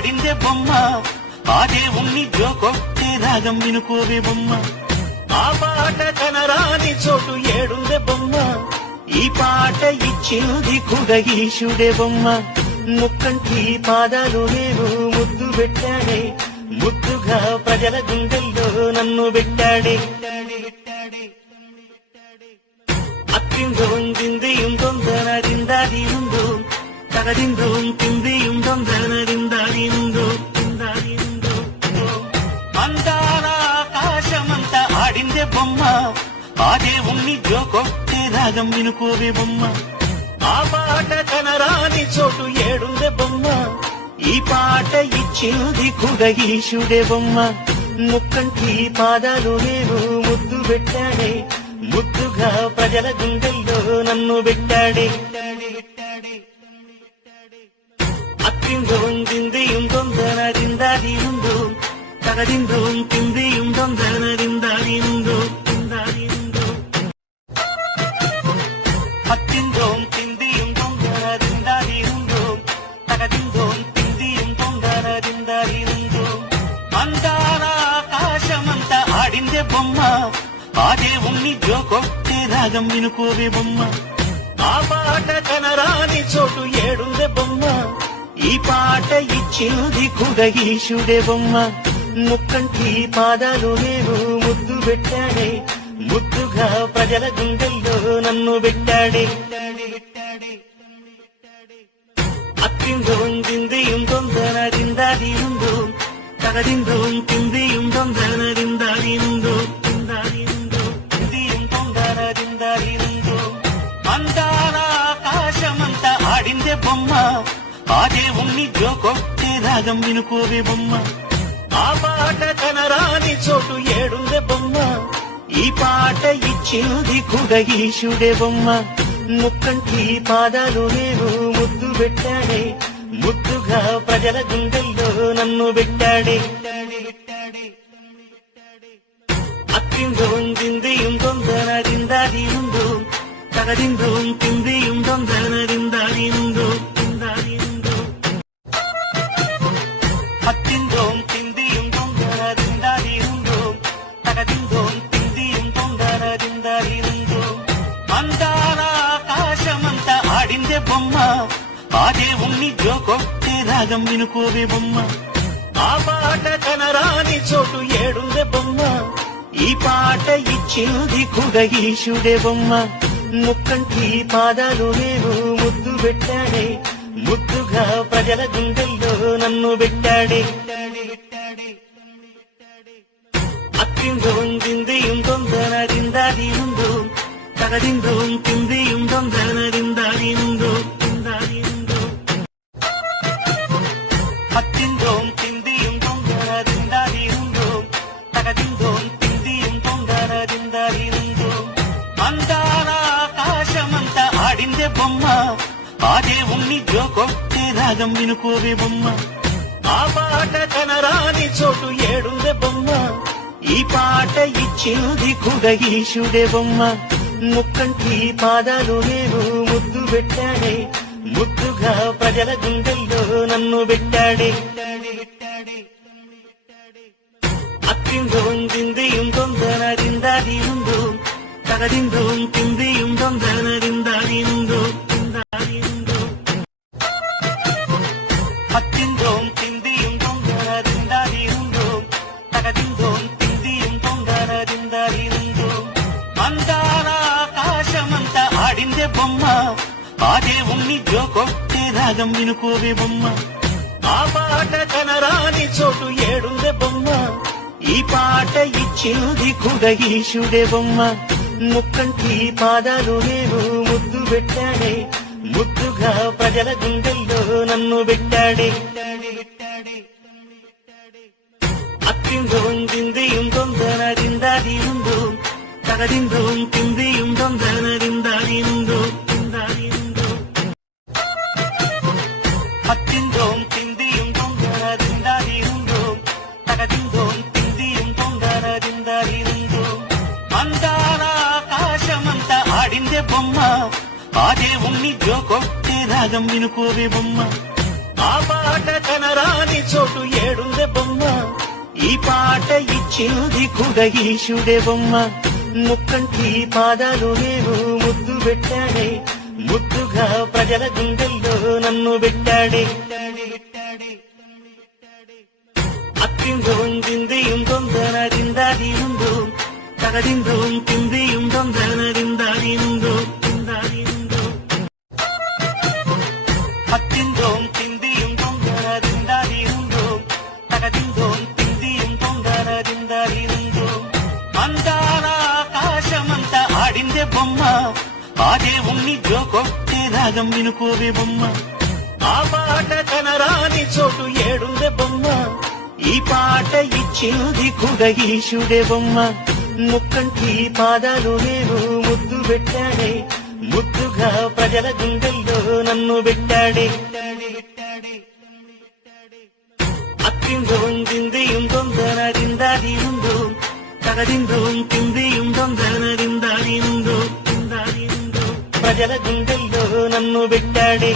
ఆడిందే బొమ్మ ఆ దేవుణ్ణి జోకొట్టే రాగం వినుకోవే బొమ్మ ఆ పాట కనరాని చోటు ఏడుందే బొమ్మ ఈ పాట ఇచ్చింది కూడా ఈశుడే బొమ్మ ముక్కంటి పాదాలు నేను ముద్దు పెట్టాడే ముద్దుగా ప్రజల గుండెల్లో నన్ను పెట్టాడే అత్తిందోం దిందియుం దొందనదిందాది ఉందో తగదిందోం తిందియుం దొందనదిందాది ఉందో అందాల ఆకాశమంతా ఆడిందే బొమ్మ ఆ దేవుణ్ణి జోకొట్టే రాగం వినుకోవే బొమ్మ ఆ పాట కనరాని చోటు ఏడుందే బొమ్మ ఈ పాట ఇచ్చింది కూడా ఈశుడే బొమ్మ ముక్కంటి పాదాలు నేను ముద్దు పెట్టాడే ముద్దుగా ప్రజల గుండెల్లో నన్ను పెట్టాడే అత్తిందోం దిందియుం దొందనదిందాది ఉందో తగదిందోం తిందియుం దొందనదిందాది ఉందో అత్తిందోం తిందియుం దొందనదిందాది ఉందో తగదిందోం తిందియుం దొందనదిందాది ఉందో అందాల ఆకాశమంతా ఆడిందే బొమ్మ ఆ దేవుణ్ణి జోకొట్టే రాగం వినుకోవే బొమ్మ ఆ పాట కనరాని చోటు ఏడుందే బొమ్మ ఈ పాట ఇచ్చింది కూడా ఈశుడే బొమ్మ ముక్కంటి పాదాలు నేను ముద్దు పెట్టాడే ముద్దుగా ప్రజల గుండెల్లో నన్ను పెట్టాడే అత్తిందోం దిందియుం దొందనదిందాది ఉందో తగదిందోం తిందియుం దొందనదిందాది ఉందో అందాల ఆకాశమంతా ఆడిందే బొమ్మ ఆ దేవుణ్ణి జోకొట్టే రాగం వినుకోవే బొమ్మ ఆ పాట కనరాని చోటు ఏడుందే బొమ్మ ఈ పాట ఇచ్చింది కూడా ఈశుడే బొమ్మ ముక్కంటి పాదాలు నేను ముద్దు పెట్టాడే ముద్దుగా ప్రజల గుండెల్లో నన్ను పెట్టాడే అత్తిందోం దిందియుం దొందనదిందాది ఉందో తగదిందోం తిందియుం దొందనదిందాది ఉందో అత్తిందోం తిందియుం దొందనదిందాది ఉందో తగదిందోం తిందియుం దొందనదిందాది ఉందో అందాల ఆకాశమంతా ఆడిందే బొమ్మ ఆ దేవుణ్ణి జోకొట్టే రాగం వినుకోవే బొమ్మ ఆ పాట కనరాని చోటు ఏడుందే బొమ్మ ఈ పాట ఇచ్చింది కూడా ఈశుడే బొమ్మ ముక్కంటి పాదాలు నేను ముద్దు పెట్టాడే ముద్దుగా ప్రజల గుండెల్లో నన్ను పెట్టాడే అత్తిందోం దిందియుం దొందనదిందాది ఉందో తగదిందోం తిందియుం దొందనదిందాది ఉందో అత్తిందోం తిందియుం దొందనదిందాది ఉందో తగదిందోం తిందియుం దొందనదిందాది ఉందో అందాల ఆకాశమంతా ఆడిందే బొమ్మ ఆ దేవుణ్ణి జోకొట్టే రాగం వినుకోవే బొమ్మ ఆ పాట కనరాని చోటు ఏడుందే బొమ్మ ఈ పాట ఇచ్చింది కూడా ఈశుడే బొమ్మ ముక్కంటి పాదాలు నేను ముద్దు పెట్టాడే ముద్దుగా ప్రజల గుండెల్లో నన్ను పెట్టాడే అత్తిందోం దిందియుం దొందనదిందాది ఉందో తగదిందోం తిందియుం దొందనదిందాది ఉందో అత్తిందోం తిందియుం దొందనదిందాది ఉందో తగదిందోం తిందియుం దొందనదిందాది ఉందో అందాల ఆకాశమంతా ఆడిందే బొమ్మ ఆ దేవుణ్ణి జోకొట్టే రాగం వినుకోవే బొమ్మ ఆ పాట కనరాని చోటు ఏడుందే బొమ్మ ఈ పాట ఇచ్చింది కూడా ఈశుడే బొమ్మ ముక్కంటి పాదాలు నేను ముద్దు పెట్టాడే ముద్దుగా ప్రజల గుండెల్లో నన్ను పెట్టాడే అత్తిందోం దిందియుం దొందనదిందాది ఉందో తగదిందోం తిందియుం దొందనదిందాది ఉందో అత్తిందోం తిందియుం దొందనదిందాది ఉందో తగదిందోం తిందియుం దొందనదిందాది ఉందో అందాల ఆకాశమంతా ఆడిందే బొమ్మ ఆ దేవుణ్ణి జోకొట్టే రాగం వినుకోవే బొమ్మ ఆ పాట కనరాని కనరాని చోటు ఏడుందే బొమ్మ ఈ పాట ఇచ్చింది కూడా ఈశుడే బొమ్మ ముక్కంటి పాదాలు నేను ముద్దు పెట్టాడే ముద్దుగా ప్రజల గుండెల్లో నన్ను పెట్టాడే అత్తిందోం తిందిயும் தொந்தனதிந்தாதியுந்தோ தகதிந்தோம் திந்தியும் தொந்தனதிந்தாதியுந்தோ திந்தாதியுந்தோ அத்திந்தோம் திந்தியும் தொந்தனதிந்தாதியுந்தோ தகதிந்தோம் திந்தியும் தொந்தனதிந்தாதியுந்தோ అందాల ఆకాశమంతా ఆడిందే బొమ్మ ఆడే ఉన్ని జోకొట్టే రాగం వినుకోవే బొమ్మ ఆ పాట కనరాని చోటు ఏడుందే బొమ్మ ఈ పాట ఇచ్చింది కూడా ఈశుడే బొమ్మ ముక్కంటి పాదాలు నేను ముద్దు పెట్టాడే ముద్దుగా ప్రజల గుండెల్లో నన్ను పెట్టాడే అత్తిందోం తిందిயும் தொந்தனதிந்தாதியுந்தோ తగదిందోం తిందిயும் தொந்தனதிந்தாதிయుందో తిందాదియుందో ప్రజల గుండెల్లో నన్ను పెట్టాడే